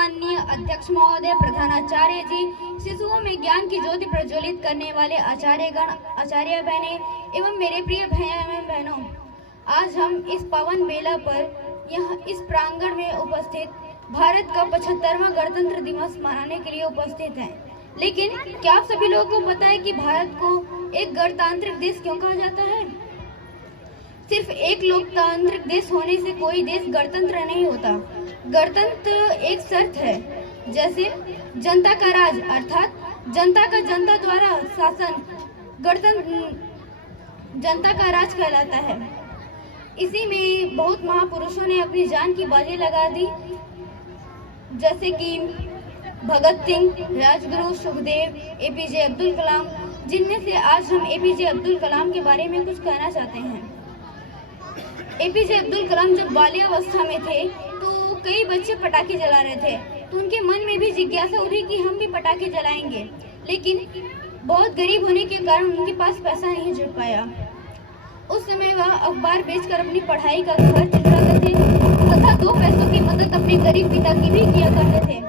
सम्माननीय अध्यक्ष महोदय, प्रधानाचार्य जी, शिशुओं में ज्ञान की ज्योति प्रज्वलित करने वाले आचार्यगण, आचार्य बहने एवं मेरे प्रिय भैया एवं बहनों, आज हम इस पावन मेला पर यह इस प्रांगण में उपस्थित भारत का 75वां गणतंत्र दिवस मनाने के लिए उपस्थित हैं। लेकिन क्या आप सभी लोगों को पता है कि भारत को एक गणतांत्रिक देश क्यों कहा जाता है? सिर्फ एक लोकतांत्रिक देश होने से कोई देश गणतंत्र नहीं होता। गणतंत्र एक शर्त है, जैसे जनता का राज अर्थात जनता का जनता द्वारा शासन गणतंत्र जनता का राज कहलाता है। इसी में बहुत महापुरुषों ने अपनी जान की बाजी लगा दी, जैसे कि भगत सिंह, राजगुरु, सुखदेव, एपीजे अब्दुल कलाम, जिनमें से आज हम एपीजे अब्दुल कलाम के बारे में कुछ कहना चाहते हैं। एपीजे अब्दुल कलाम जब बाल्यावस्था में थे तो कई बच्चे पटाखे जला रहे थे, तो उनके मन में भी जिज्ञासा उठी कि हम भी पटाखे जलाएंगे, लेकिन बहुत गरीब होने के कारण उनके पास पैसा नहीं जुट पाया। उस समय वह अखबार बेचकर अपनी पढ़ाई का खर्च चलाते थे तथा 2 पैसों की मदद अपने गरीब पिता की भी किया करते थे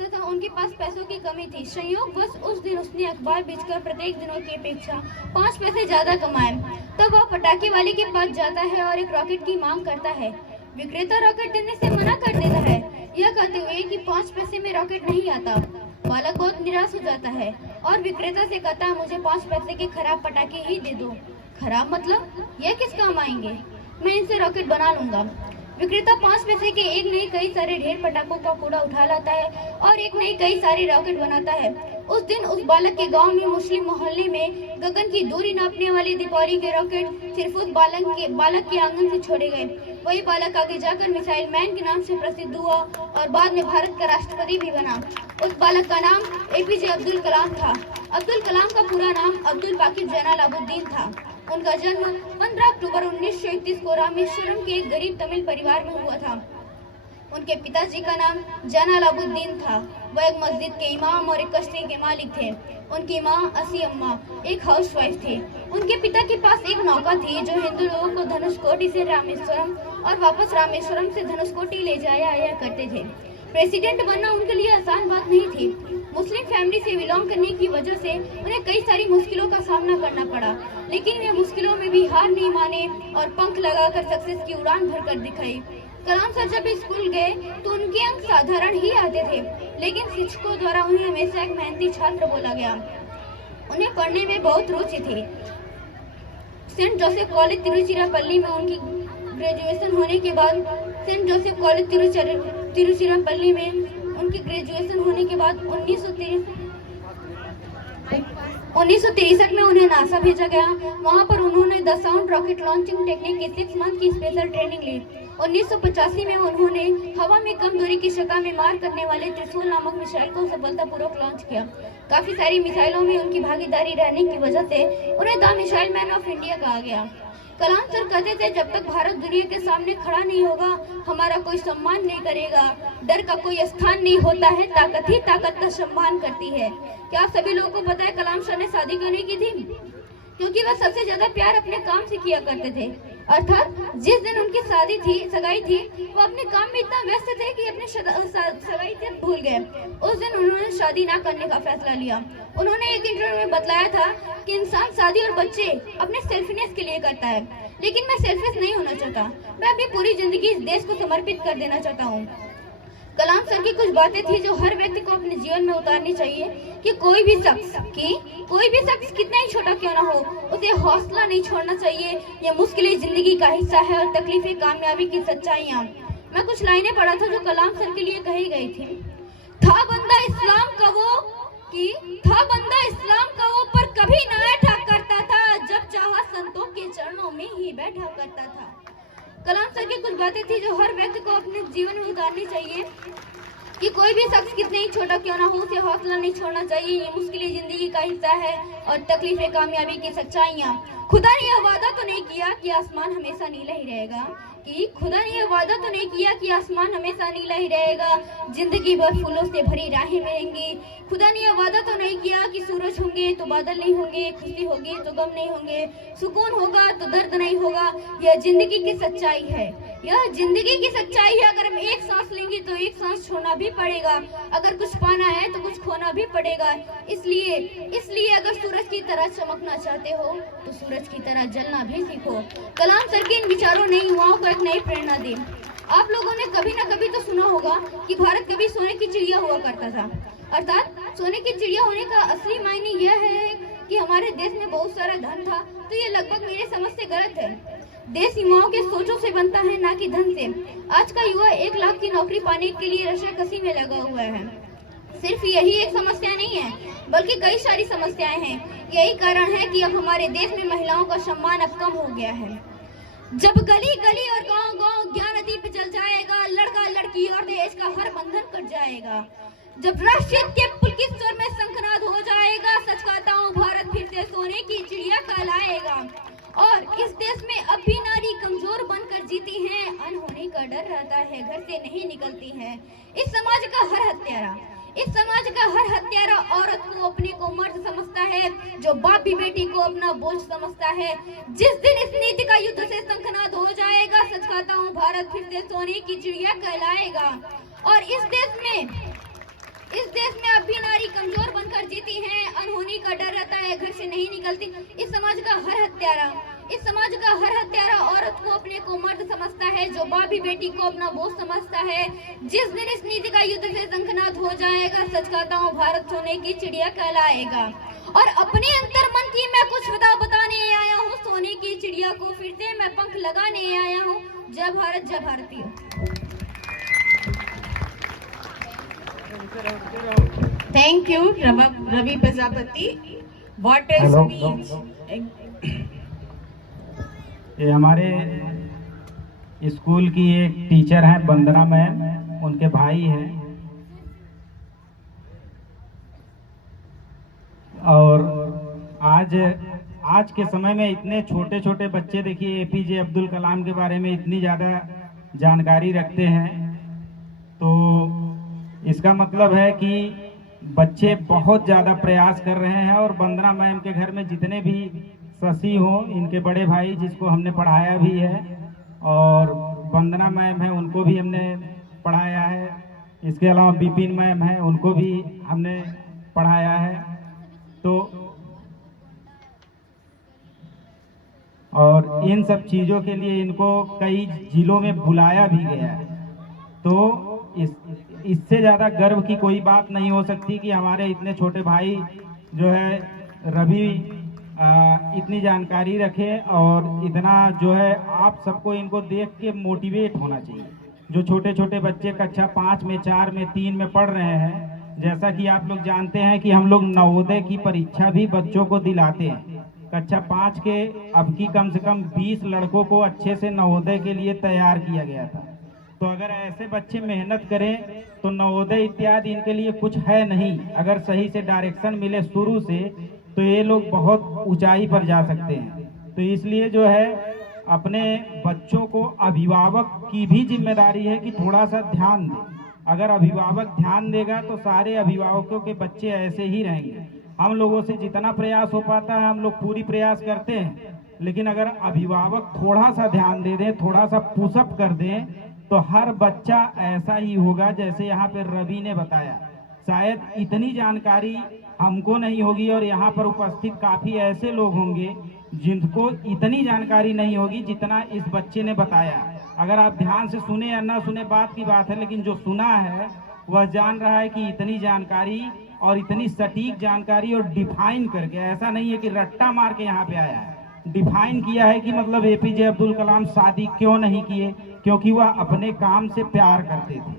तथा उनके पास पैसों की कमी थी। संयोगवश उस दिन उसने अखबार बेचकर प्रत्येक दिनों की अपेक्षा 5 पैसे ज्यादा कमाए। तब वह पटाखे वाले के पास जाता है और एक रॉकेट की मांग करता है। विक्रेता रॉकेट देने से मना कर देता है, यह कहते हुए कि 5 पैसे में रॉकेट नहीं आता। बालक बहुत निराश हो जाता है और विक्रेता से कहता है, मुझे 5 पैसे के खराब पटाखे ही दे दो। खराब मतलब? यह किस काम आएंगे? मैं इनसे रॉकेट बना लूंगा। विक्रेता 5 पैसे के एक नहीं कई सारे ढेर पटाखों का कूड़ा उठा लाता है और एक नहीं कई सारे रॉकेट बनाता है। उस दिन उस बालक के गांव में मुस्लिम मोहल्ले में गगन की दूरी नापने वाले दीपावली के रॉकेट सिर्फ उस बालक के आंगन से छोड़े गए। वही बालक आगे जाकर मिसाइल मैन के नाम से प्रसिद्ध हुआ और बाद में भारत का राष्ट्रपति भी बना। उस बालक का नाम एपीजे अब्दुल कलाम था। अब्दुल कलाम का पूरा नाम अब्दुल बाकिर जैनाल अबुद्दीन था। उनका जन्म 15 अक्टूबर 1931 को रामेश्वरम के एक गरीब तमिल परिवार में हुआ था। उनके पिताजी का नाम जैनाल अबुद्दीन था। वह एक मस्जिद के इमाम और एक कश्ती के मालिक थे। उनकी माँ असी अम्मा एक हाउसवाइफ थी। उनके पिता के पास एक नौका थी जो हिंदू लोगों को धनुषकोटी से रामेश्वरम और वापस रामेश्वरम से धनुषकोटी ले जाया आया करते थे। प्रेसिडेंट बनना उनके लिए आसान बात नहीं थी। मुस्लिम फैमिली से बिलोंग करने की वजह से उन्हें कई सारी मुश्किलों का सामना करना पड़ा, लेकिन वे मुश्किलों में भी हार नहीं माने और पंख लगाकर सक्सेस की उड़ान भरकर दिखाई। कलाम सर जब स्कूल गए तो उनके अंक साधारण ही आते थे, लेकिन शिक्षकों द्वारा उन्हें हमेशा एक मेहनती छात्र बोला गया। उन्हें पढ़ने में बहुत रुचि थी। सेंट जोसेफ कॉलेज तिरुचिरापल्ली में उनकी ग्रेजुएशन होने के बाद सेंट जोसेफ कॉलेज तिरुचिरापल्ली में उनकी ग्रेजुएशन होने के बाद 1963 में उन्हें नासा भेजा गया। वहां पर उन्होंने the sound rocket launching technique के 6 मंथ की स्पेशल ट्रेनिंग ली। 1985 में उन्होंने हवा में कम दूरी की शक्ल में मार करने वाले त्रिशूल नामक मिसाइल को सफलतापूर्वक लॉन्च किया। काफी सारी मिसाइलों में उनकी भागीदारी रहने की वजह से उन्हें the missile man of India कहा गया। कलाम सर कहते थे, जब तक भारत दुनिया के सामने खड़ा नहीं होगा, हमारा कोई सम्मान नहीं करेगा। डर का कोई स्थान नहीं होता है, ताकत ही ताकत का सम्मान करती है। क्या आप सभी लोगों को पता है कलाम सर ने शादी क्यों नहीं की थी? क्योंकि वह सबसे ज्यादा प्यार अपने काम से किया करते थे। अर्थात जिस दिन उनकी सगाई थी, वो अपने काम में इतना व्यस्त थे कि अपने सगाई से भूल गए। उस दिन उन्होंने शादी ना करने का फैसला लिया। उन्होंने एक इंटरव्यू में बतलाया था कि इंसान शादी और बच्चे अपने सेल्फिनेस के लिए करता है, लेकिन मैं सेल्फिश नहीं होना चाहता। मैं अपनी पूरी जिंदगी इस देश को समर्पित कर देना चाहता हूँ। कलाम सर की कुछ बातें थी जो हर व्यक्ति को अपने जीवन में उतारनी चाहिए कि कोई भी शख्स कितना ही छोटा क्यों ना हो, उसे हौसला नहीं छोड़ना चाहिए। ये मुश्किलें जिंदगी का हिस्सा है और तकलीफें कामयाबी की सच्चाइयाँ। मैं कुछ लाइनें पढ़ा था जो कलाम सर के लिए कही गई थी। था बंदा इस्लाम का वो पर कभी ना ऐठा करता था, जब चाहा संतों के चरणों में ही बैठा करता था। कलाम सर की कुछ बातें थी जो हर व्यक्ति को अपने जीवन में उतारनी चाहिए कि कोई भी शख्स कितने ही छोटा क्यों ना हो, उसे हौसला नहीं छोड़ना चाहिए। ये मुश्किलें जिंदगी का हिस्सा है और तकलीफें कामयाबी की सच्चाइयाँ। खुदा ने यह वादा तो नहीं किया कि आसमान हमेशा नीला ही रहेगा, जिंदगी भर फूलों से भरी राहें मिलेंगी, खुदा ने यह वादा तो नहीं किया कि सूरज होंगे तो बादल नहीं होंगे, खुशी होगी तो गम नहीं होंगे, सुकून होगा तो दर्द नहीं होगा। यह जिंदगी की सच्चाई है, यह जिंदगी की सच्चाई है। अगर हम एक सांस लेंगे तो एक सांस छोड़ना भी पड़ेगा, अगर कुछ पाना है तो कुछ खोना भी पड़ेगा। इसलिए अगर सूरज की तरह चमकना चाहते हो तो सूरज की तरह जलना भी सीखो। कलाम सर के इन विचारों ने युवाओं को एक नई प्रेरणा दी। आप लोगों ने कभी ना कभी तो सुना होगा कि भारत कभी सोने की चिड़िया हुआ करता था। अर्थात सोने की चिड़िया होने का असली मायने यह है कि हमारे देश में बहुत सारा धन था। तो ये लगभग मेरे समझ से गलत है। देश युवाओं के सोचों से बनता है, ना कि धन से। आज का युवा 1 लाख की नौकरी पाने के लिए रस्साकसी में लगा हुआ है। सिर्फ यही एक समस्या नहीं है, बल्कि कई सारी समस्याएं हैं। यही कारण है कि अब हमारे देश में महिलाओं का सम्मान अब कम हो गया है। जब गली गली और गांव गांव ज्ञान दीप जल जाएगा, लड़का लड़की और देश का हर बंधन कट जाएगा। जब राष्ट्रीय के पुलकित स्वर में शंखनाद हो जाएगा, सच कहता हूँ भारत फिर से सोने की चिड़िया कहलाएगा। और इस देश में अब भी नारी कमजोर बनकर जीती है, अनहोनी का डर रहता है, घर से नहीं निकलती है। इस समाज का हर हत्यारा औरत को अपने को मर्द समझता है, जो बाप भी बेटी को अपना बोझ समझता है। जिस दिन इस नीति का युद्ध से शंखनाद हो जाएगा, सच कहता हूँ भारत फिर से सोने की चिड़िया कहलाएगा। और इस देश में अब भी नारी कमजोर बनकर जीती है, अनहोनी का डर रहता है, घर से नहीं निकलती। इस समाज का हर हत्यारा औरत को अपने को मर्द समझता है, जो बाप भी बेटी को अपना बोझ समझता है। जिस दिन इस नीति का युद्ध से शंखनाद हो जाएगा, सच कहता हूँ भारत सोने की चिड़िया कहलाएगा। और अपने अंतर मन की मैं कुछ बताने आया हूँ, सोने की चिड़िया को फिर से मैं पंख लगाने आया हूँ। जय भारत, जय भारतीय। Thank you, Ravi Prajapati. What a speech! ये हमारे स्कूल की एक टीचर हैं वंदना मैम, उनके भाई हैं। और आज के समय में इतने छोटे छोटे बच्चे, देखिए एपीजे अब्दुल कलाम के बारे में इतनी ज़्यादा जानकारी रखते हैं, तो इसका मतलब है कि बच्चे बहुत ज़्यादा प्रयास कर रहे हैं। और वंदना मैम के घर में जितने भी शशि हो, इनके बड़े भाई, जिसको हमने पढ़ाया भी है, और वंदना मैम है, उनको भी हमने पढ़ाया है। इसके अलावा विपिन मैम है, उनको भी हमने पढ़ाया है। तो और इन सब चीज़ों के लिए इनको कई जिलों में बुलाया भी गया है। तो इससे ज़्यादा गर्व की कोई बात नहीं हो सकती कि हमारे इतने छोटे भाई जो है रवि इतनी जानकारी रखे। और इतना जो है आप सबको इनको देख के मोटिवेट होना चाहिए। जो छोटे छोटे बच्चे कक्षा 5 में, 4 में, 3 में पढ़ रहे हैं, जैसा कि आप लोग जानते हैं कि हम लोग नवोदय की परीक्षा भी बच्चों को दिलाते हैं। कक्षा 5 के अब की कम से कम 20 लड़कों को अच्छे से नवोदय के लिए तैयार किया गया था। तो अगर ऐसे बच्चे मेहनत करें तो नवोदय इत्यादि इनके लिए कुछ है नहीं। अगर सही से डायरेक्शन मिले शुरू से तो ये लोग बहुत ऊंचाई पर जा सकते हैं। तो इसलिए जो है अपने बच्चों को अभिभावक की भी जिम्मेदारी है कि थोड़ा सा ध्यान दें। अगर अभिभावक ध्यान देगा तो सारे अभिभावकों के बच्चे ऐसे ही रहेंगे। हम लोगों से जितना प्रयास हो पाता है हम लोग पूरी प्रयास करते हैं, लेकिन अगर अभिभावक थोड़ा सा ध्यान दे दें, थोड़ा सा पुशअप कर दें, तो हर बच्चा ऐसा ही होगा जैसे यहाँ पे रवि ने बताया। शायद इतनी जानकारी हमको नहीं होगी और यहाँ पर उपस्थित काफी ऐसे लोग होंगे जिनको इतनी जानकारी नहीं होगी जितना इस बच्चे ने बताया। अगर आप ध्यान से सुने या ना सुने बात की बात है, लेकिन जो सुना है वह जान रहा है कि इतनी जानकारी और इतनी सटीक जानकारी और डिफाइन करके, ऐसा नहीं है कि रट्टा मार के यहाँ पे आया है, डिफाइन किया है कि मतलब एपीजे अब्दुल कलाम शादी क्यों नहीं किए, क्योंकि वह अपने काम से प्यार करते थे,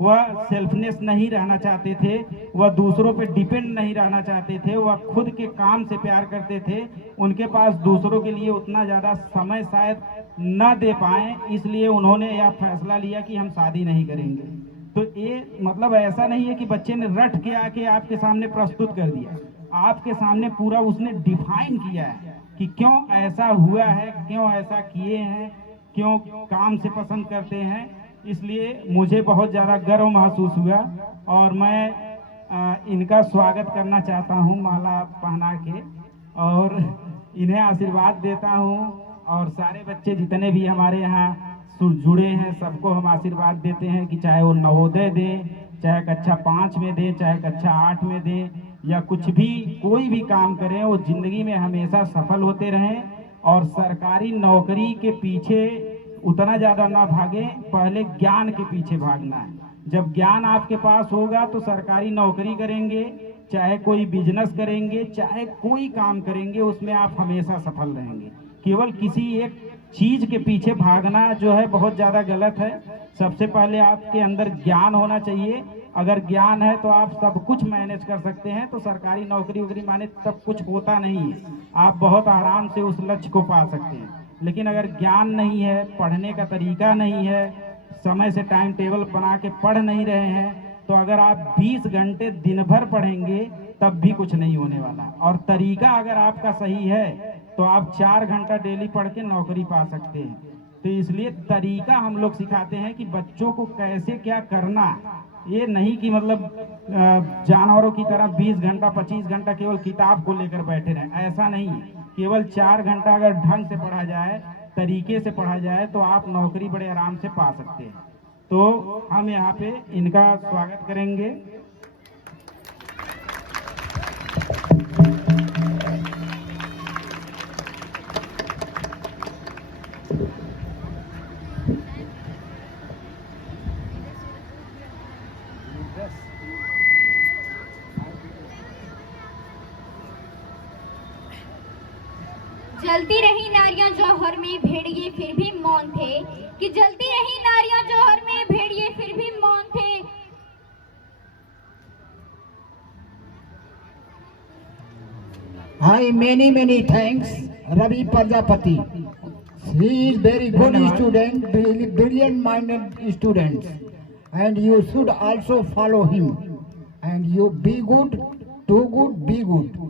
वह सेल्फनेस नहीं रहना चाहते थे, वह दूसरों पे डिपेंड नहीं रहना चाहते थे, वह खुद के काम से प्यार करते थे। उनके पास दूसरों के लिए उतना ज़्यादा समय शायद न दे पाए, इसलिए उन्होंने यह फैसला लिया कि हम शादी नहीं करेंगे। तो ये मतलब ऐसा नहीं है कि बच्चे ने रट के आके आपके सामने प्रस्तुत कर दिया, आपके सामने पूरा उसने डिफाइन किया है कि क्यों ऐसा हुआ है, क्यों ऐसा किए हैं, क्यों काम से पसंद करते हैं। इसलिए मुझे बहुत ज़्यादा गर्व महसूस हुआ और मैं इनका स्वागत करना चाहता हूँ माला पहना के, और इन्हें आशीर्वाद देता हूँ। और सारे बच्चे जितने भी हमारे यहाँ जुड़े हैं सबको हम आशीर्वाद देते हैं कि चाहे वो नवोदय दे, चाहे कक्षा 5 में दे, चाहे कक्षा 8 में दे, या कुछ भी कोई भी काम करें, वो जिंदगी में हमेशा सफल होते रहें। और सरकारी नौकरी के पीछे उतना ज़्यादा ना भागें, पहले ज्ञान के पीछे भागना है। जब ज्ञान आपके पास होगा तो सरकारी नौकरी करेंगे, चाहे कोई बिजनेस करेंगे, चाहे कोई काम करेंगे, उसमें आप हमेशा सफल रहेंगे। केवल किसी एक चीज के पीछे भागना जो है बहुत ज़्यादा गलत है। सबसे पहले आपके अंदर ज्ञान होना चाहिए। अगर ज्ञान है तो आप सब कुछ मैनेज कर सकते हैं। तो सरकारी नौकरी वोकरी माने सब कुछ होता नहीं है, आप बहुत आराम से उस लक्ष्य को पा सकते हैं। लेकिन अगर ज्ञान नहीं है, पढ़ने का तरीका नहीं है, समय से टाइम टेबल बना के पढ़ नहीं रहे हैं, तो अगर आप 20 घंटे दिन भर पढ़ेंगे तब भी कुछ नहीं होने वाला। और तरीका अगर आपका सही है तो आप 4 घंटा डेली पढ़ के नौकरी पा सकते हैं। तो इसलिए तरीका हम लोग सिखाते हैं कि बच्चों को कैसे क्या करना। ये नहीं कि मतलब जानवरों की तरह 20 घंटा 25 घंटा केवल किताब को लेकर बैठे रहें, ऐसा नहीं। केवल 4 घंटा अगर ढंग से पढ़ा जाए, तरीके से पढ़ा जाए, तो आप नौकरी बड़े आराम से पा सकते हैं। तो हम यहाँ पे इनका स्वागत करेंगे। जलती रही नारियां जौहर में, भेड़िए फिर भी मौन थे। कि जलती रही नारियां जौहर में, भेड़िए फिर भी मौन थे। Hi, many thanks, Ravi Prajapati. He is very good student, brilliant-minded student, and you should also follow him. And you be good, do good, be good.